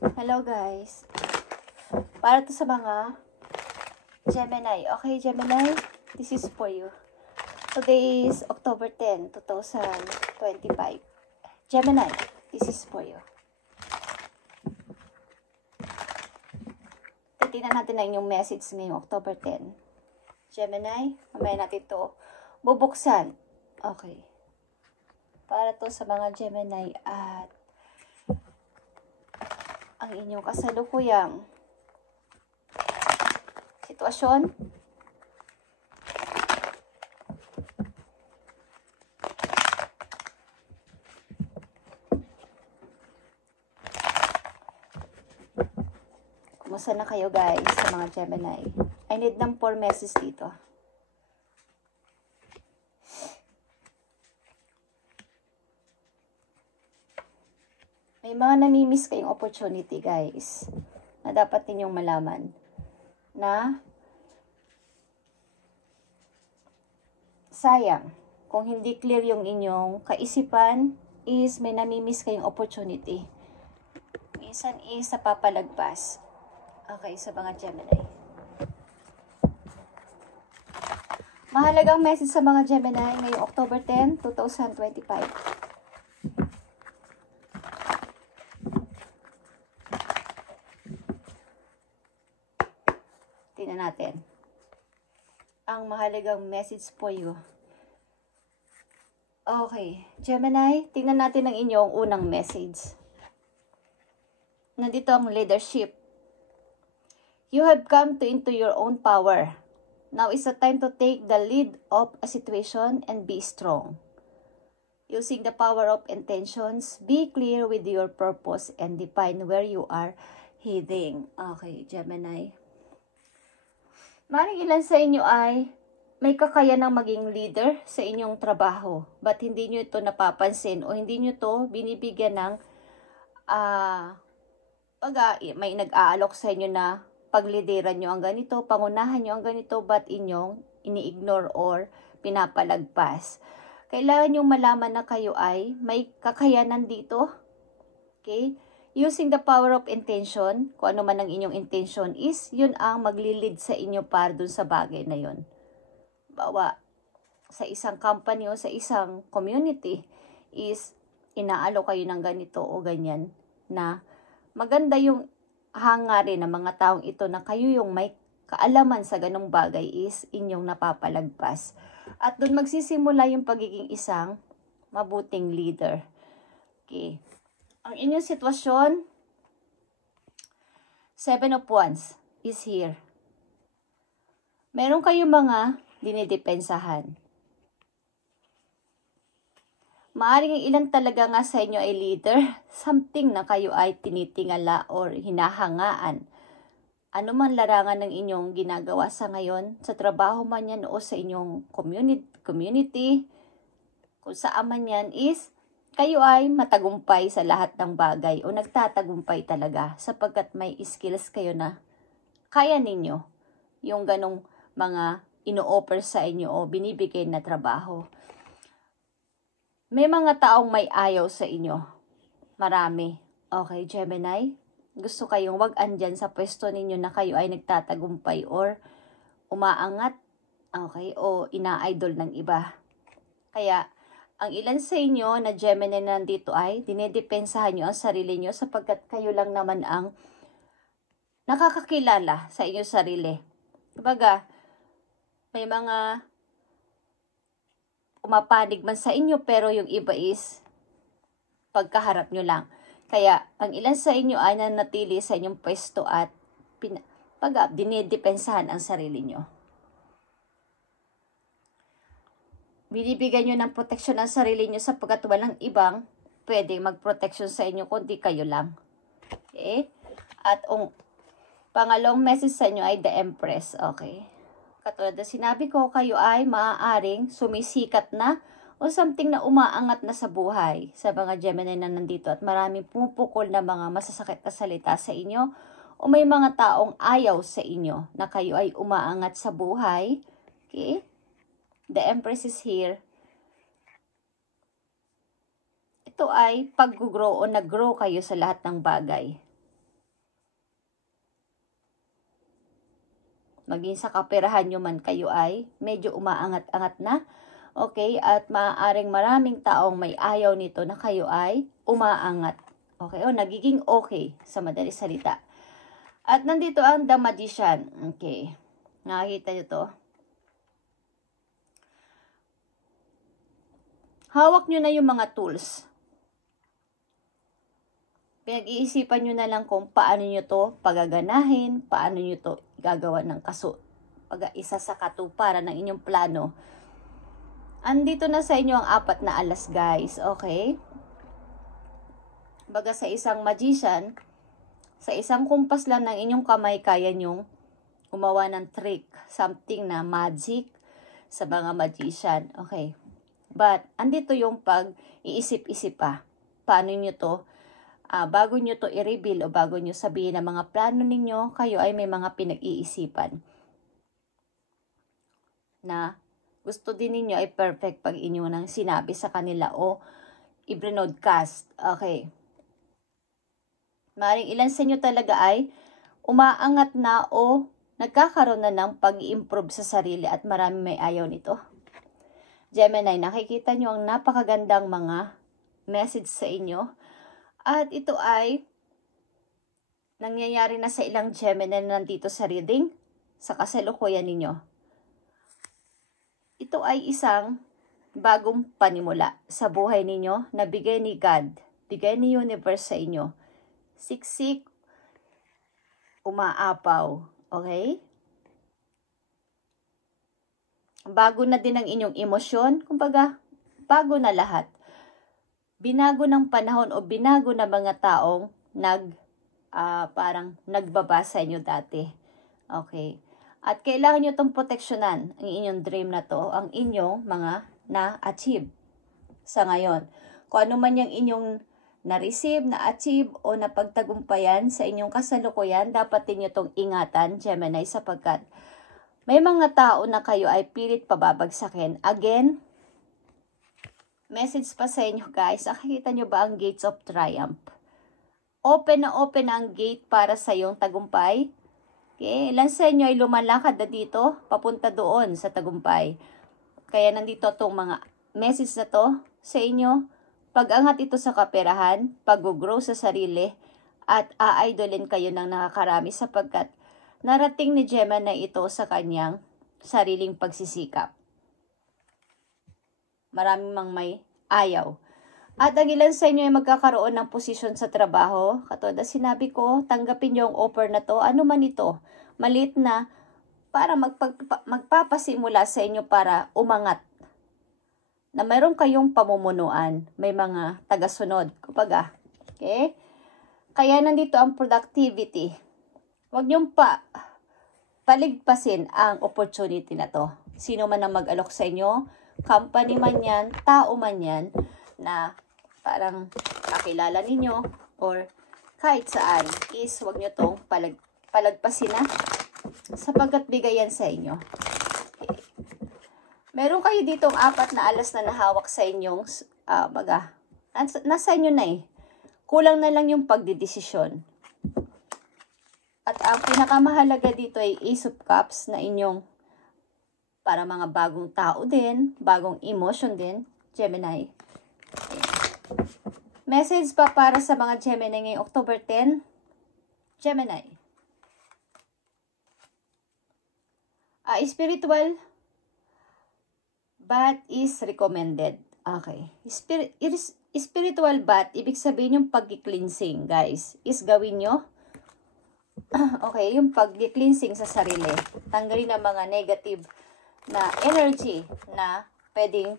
Hello guys. Para to sa mga Gemini. Okay, Gemini? This is for you. Today is October 10, 2025. Gemini, this is for you. Titignan natin na inyong message ngayong October 10. Gemini, mamaya natin ito bubuksan. Okay. Para to sa mga Gemini at ang inyong kasalukuyang sitwasyon. Kumusta na kayo guys sa mga Gemini? I need ng 4 messages dito. May mga namimiss kayong opportunity guys na dapat ninyong malaman na sayang kung hindi clear yung inyong kaisipan is may namimiss kayong opportunity. Minsan is napapalagpas. Okay, sa mga Gemini. Mahalagang message sa mga Gemini ngayong October 10, 2025. Tingnan natin. Ang mahalagang message for you. Okay, Gemini, tingnan natin ang inyong unang message. Nandito ang leadership. You have come into your own power. Now is the time to take the lead of a situation and be strong. Using the power of intentions, be clear with your purpose and define where you are heading. Okay, Gemini. Maring ilan sa inyo ay may kakayanang maging leader sa inyong trabaho, but hindi nyo ito napapansin o hindi nyo ito binibigyan ng may nag-aalok sa inyo na paglideran nyo ang ganito, pangunahan nyo ang ganito, but inyong ini-ignore or pinapalagpas. Kailangan nyo malaman na kayo ay may kakayanan dito. Okay? Using the power of intention, kung ano man ang inyong intention is, yun ang maglilid sa inyo para dun sa bagay na yun. Bawa, sa isang company o sa isang community is, inaalo kayo ng ganito o ganyan, na maganda yung hangarin ng mga taong ito na kayo yung may kaalaman sa ganong bagay is inyong napapalagpas. At dun magsisimula yung pagiging isang mabuting leader. Okay. Ang inyong sitwasyon, 7 of Wands is here. Meron kayong mga dinidepensahan. Maaring ilan talaga nga sa inyo ay leader, something na kayo ay tinitingala or hinahangaan. Ano man larangan ng inyong ginagawa sa ngayon, sa trabaho man yan o sa inyong community, kung saan man yan is, kayo ay matagumpay sa lahat ng bagay o nagtatagumpay talaga sapagkat may skills kayo na kaya ninyo yung ganong mga ino-offer sa inyo o binibigay na trabaho. May mga taong may ayaw sa inyo. Marami. Okay, Gemini? Gusto kayong wag andyan sa pwesto ninyo na kayo ay nagtatagumpay or umaangat, okay, o ina-idol ng iba. Kaya, ang ilan sa inyo na Gemini na nandito ay dinedepensahan nyo ang sarili nyo sapagkat kayo lang naman ang nakakakilala sa inyong sarili. Kumbaga, may mga umapanig man sa inyo pero yung iba is pagkaharap nyo lang. Kaya, ang ilan sa inyo ay nanatili sa inyong pwesto at dinedepensahan ang sarili nyo. Binibigyan nyo ng proteksyon ang sarili nyo sapagkat walang ibang pwedeng magproteksyon sa inyo kundi kayo lang. Okay? At pangalawang message sa inyo ay the Empress. Okay? Katulad na sinabi ko, kayo ay maaaring sumisikat na o something na umaangat na sa buhay sa mga Gemini na nandito at maraming pumupukol na mga masasakit na salita sa inyo o may mga taong ayaw sa inyo na kayo ay umaangat sa buhay. Okay? The Empress is here. Ito ay pag-grow o nag-grow kayo sa lahat ng bagay. maging sa kaperahan nyo man kayo ay medyo umaangat-angat na. Okay, at maaaring maraming taong may ayaw nito na kayo ay umaangat. Okay, o nagiging okay sa madaling salita. At nandito ang The Magician. Okay, nakikita nyo to. Hawak nyo na yung mga tools. Pinag-iisipan nyo na lang kung paano nyo to pagaganahin, paano nyo to gagawa ng pag-isa sa katuparan ng inyong plano. Andito na sa inyo ang 4 na alas, guys. Okay? Baga sa isang magician, sa isang kumpas lang ng inyong kamay, kaya nyong gumawa ng trick. Something na magic sa mga magician. Okay. But, andito yung pag-iisip-isip pa. Paano nyo to? Bago nyo to i-reveal o bago nyo sabihin ang mga plano ninyo, kayo ay may mga pinag-iisipan na gusto din ninyo ay perfect pag inyo nang sinabi sa kanila o i-broadcast. Okay. Maring ilan sa inyo talaga ay umaangat na o nagkakaroon na ng pag-improve sa sarili at marami may ayaw nito. Gemini, nakikita nyo ang napakagandang mga message sa inyo. At ito ay nangyayari na sa ilang Gemini na nandito sa reading, sa kasalukuyan ninyo. Ito ay isang bagong panimula sa buhay ninyo na bigay ni God, bigay ni Universe sa inyo. Siksik, umaapaw. Okay? Bago na din ang inyong emosyon. Kumbaga, bago na lahat. Binago ng panahon o binago na mga taong parang nagbaba sa inyo dati. Okay. At kailangan nyo itong proteksyonan, ang inyong dream na to, ang inyong mga na-achieve sa ngayon. Kung ano man yung inyong na-receive, na-achieve o napagtagumpayan sa inyong kasalukuyan, dapat din nyo itong ingatan, Gemini, sapagkat may mga tao na kayo ay pilit pababagsakin. Again, message pa sa inyo, guys. Nakikita nyo ba ang gates of triumph? Open na ang gate para sa iyong tagumpay. Okay, ilan sa inyo ay lumalakad na dito, papunta doon sa tagumpay. Kaya nandito itong mga message na to sa inyo. Pag-angat ito sa kaperahan, pag-grow sa sarili, at a-idolin kayo ng nakakarami sapagkat narating ni Gemini ito sa kanyang sariling pagsisikap. Maraming mang may ayaw. At ang ilan sa inyo ay magkakaroon ng posisyon sa trabaho. Katulad na sinabi ko, tanggapin niyo ang offer na to. Ano man ito, maliit na, para magpapasimula sa inyo para umangat. Na mayroon kayong pamumunuan, may mga tagasunod. Kumbaga, okay? Kaya nandito ang productivity. Huwag niyong paligpasin ang opportunity na to. Sino man ang mag-alok sa inyo, company man yan, tao man yan, na parang kakilala ninyo or kahit saan, is huwag nyo itong palagpasin na sapagkat bigay yan sa inyo. Okay. Meron kayo ditong 4 na alas na nahawak sa inyong nasa inyo na eh. Kulang na lang yung pagdidesisyon. At ang pinakamahalaga dito ay Ace of Cups na inyong para mga bagong tao din, bagong emotion din, Gemini. Okay. Message pa para sa mga Gemini ngayong October 10. Gemini. Spiritual bath is recommended. Okay. Spiritual bath, ibig sabihin yung pag-cleansing, guys, is gawin nyo. Okay, yung pag-cleansing sa sarili. Tanggalin ang mga negative na energy na pwedeng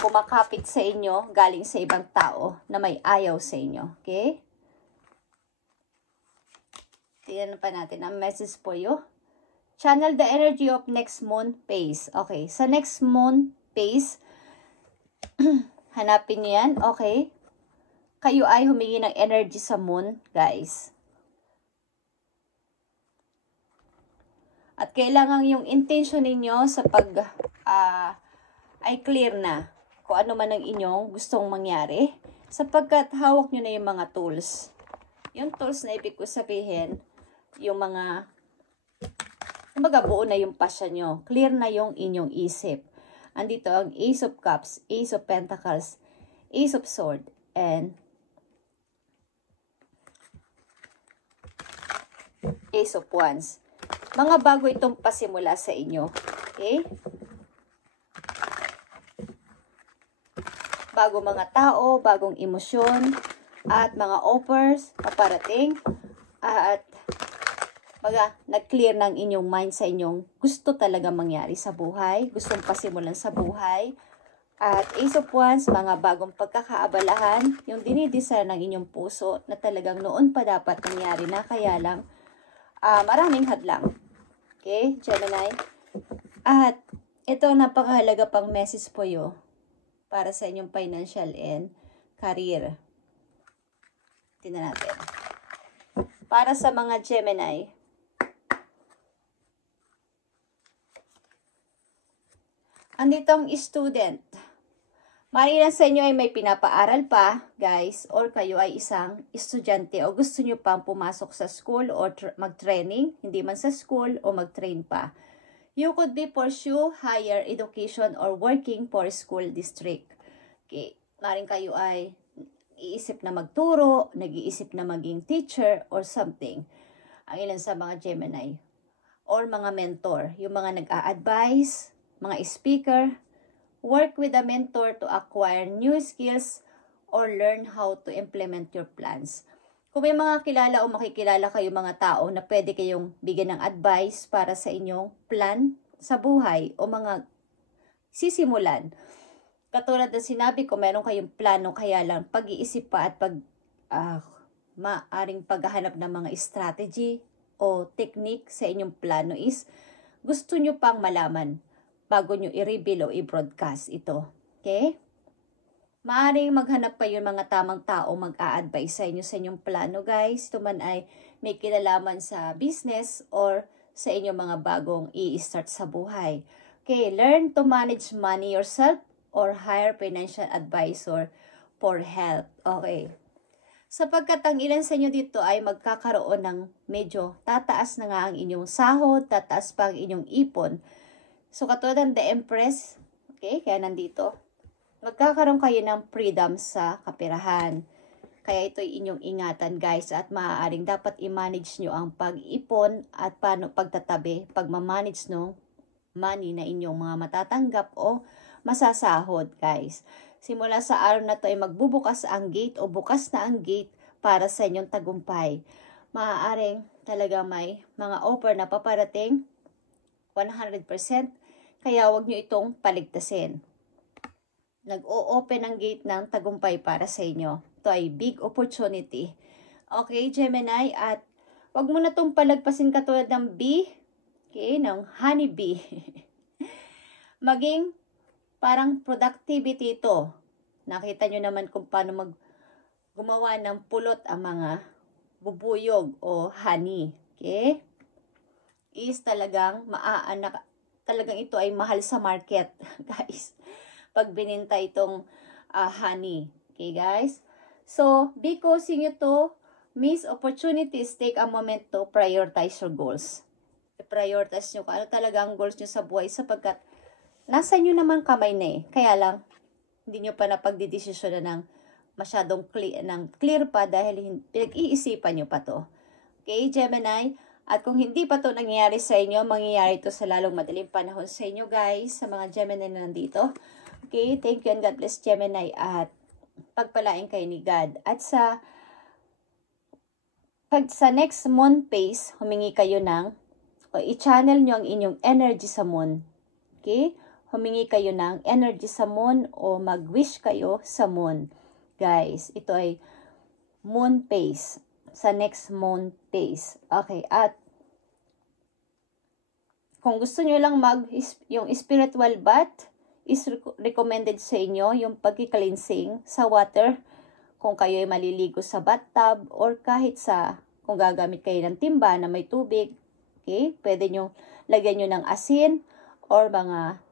kumakapit sa inyo galing sa ibang tao na may ayaw sa inyo. Okay? Tingnan pa natin ang message for you. Channel the energy of next moon phase. Okay, sa next moon phase, hanapin niyo yan. Okay? Kayo ay humingi ng energy sa moon, guys. At kailangan yung intention ninyo sa ay clear na kung ano man ang inyong gustong mangyari sapagkat hawak nyo na yung mga tools. Yung tools na ibig ko sabihin, yung mga Kumbaga, buo na yung passion nyo. Clear na yung inyong isip. Andito ang Ace of Cups, Ace of Pentacles, Ace of Swords, and Ace of Wands. Mga bago itong pasimula sa inyo. Okay? Bago mga tao, bagong emosyon, at mga offers na parating, at nag-clear ng inyong mind sa inyong gusto talaga mangyari sa buhay, gustong pasimulan sa buhay. At Ace of Wands, mga bagong pagkakaabalahan, yung dinidesire ng inyong puso na talagang noon pa dapat nangyari na, kaya lang maraming hadlang. Okay, Gemini? At ito ang napakahalaga pang message po yo para sa inyong financial and career. Tingnan natin. Para sa mga Gemini, andito ang student. Marilang sa inyo ay may pinapaaral pa, guys, or kayo ay isang estudyante o gusto nyo pang pumasok sa school or mag-training, hindi man sa school o mag-train pa. You could be pursue higher education or working for school district. Okay. Maring kayo ay iisip na magturo, nag-iisip na maging teacher or something. Ang ilan sa mga Gemini. Or mga mentor, yung mga nag-a-advise, mga speaker, work with a mentor to acquire new skills or learn how to implement your plans. Kung may mga kilala o makikilala kayo mga tao na pwede kayong bigyan ng advice para sa inyong plan sa buhay o mga sisimulan. Katulad ng sinabi ko, meron kayong plano, kaya lang pag-iisip pa at maaring paghahanap ng mga strategy o technique sa inyong plano is gusto nyo pang malaman bago nyo i-reveal o i-broadcast ito. Okay? Maaring maghanap pa yung mga tamang tao mag-a-advise sa inyong plano, guys. Ito man ay may kinalaman sa business or sa inyong mga bagong i-start sa buhay. Okay, learn to manage money yourself or hire financial advisor for help. Okay. Sapagkat ang ilan sa inyo dito ay magkakaroon ng medyo tataas na nga ang inyong sahod, tataas pa ang inyong ipon. So, katulad ng The Empress, okay, kaya nandito, magkakaroon kayo ng freedom sa kaperahan. Kaya ito'y inyong ingatan, guys, at maaaring dapat i-manage nyo ang pag-ipon at paano pagtatabi, pagmamanage no money na inyong mga matatanggap o masasahod, guys. Simula sa araw na to ay magbubukas ang gate o bukas na ang gate para sa inyong tagumpay. Maaaring talaga may mga offer na paparating 100%. Kaya huwag nyo itong paligtasin. Nag-o-open ang gate ng tagumpay para sa inyo. Ito ay big opportunity. Okay, Gemini, at huwag mo na itong palagpasin katulad ng bee, okay, ng honey bee. Maging parang productivity ito. Nakita nyo naman kung paano gumawa ng pulot ang mga bubuyog o honey. Okay? Is talagang maaanak. Talagang ito ay mahal sa market, guys. Pag bininta itong honey. Okay, guys? So, because nyo to miss opportunities, take a moment to prioritize your goals. I-prioritize nyo kung ano talaga ang goals nyo sa buhay sapagkat nasa nyo naman kamay na eh. Kaya lang, hindi nyo pa napagdidesisyon na ng masyadong clear pa dahil pinag-iisipan nyo pa to. Okay, Gemini? At kung hindi pa to nangyayari sa inyo, mangyayari to sa lalong madaling panahon sa inyo, guys, sa mga Gemini na nandito. Okay, thank you and God bless, Gemini, at pagpalain kayo ni God. At sa next moon phase, humingi kayo o i-channel nyo ang inyong energy sa moon. Okay? Humingi kayo ng energy sa moon o mag-wish kayo sa moon. Guys, ito ay moon phase. Sa next moon phase. Okay, at kung gusto nyo lang yung spiritual bath, is recommended sa inyo yung pag-cleansing sa water. Kung kayo ay maliligo sa bathtub or kahit kung gagamit kayo ng timba na may tubig, okay, pwede nyo lagyan nyo ng asin or mga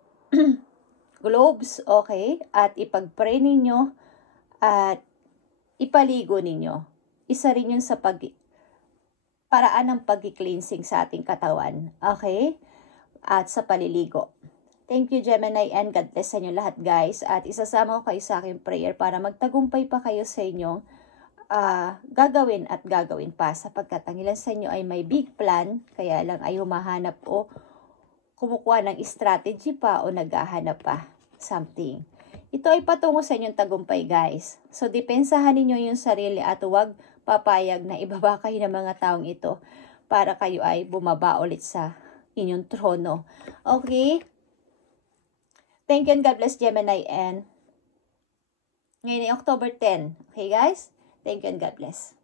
globes, okay, at ipag-pray ninyo at ipaligo ninyo. Isa rin yun sa paraan ng pag-cleansing sa ating katawan. Okay? At sa paliligo. Thank you, Gemini, and God bless sa inyo lahat, guys. At isasama ko kayo sa aking prayer para magtagumpay pa kayo sa inyong gagawin at gagawin pa, sapagkat ang ilan sa inyo ay may big plan, kaya lang ay humahanap o kumukuha ng strategy pa o naghahanap pa something. Ito ay patungo sa inyong tagumpay, guys. So, depensahan ninyo yung sarili at huwag papayag na ibaba kayo ng mga taong ito para kayo ay bumaba ulit sa inyong trono. Okay? Thank you and God bless, Gemini, and ngayon ay October 10. Okay, guys? Thank you and God bless.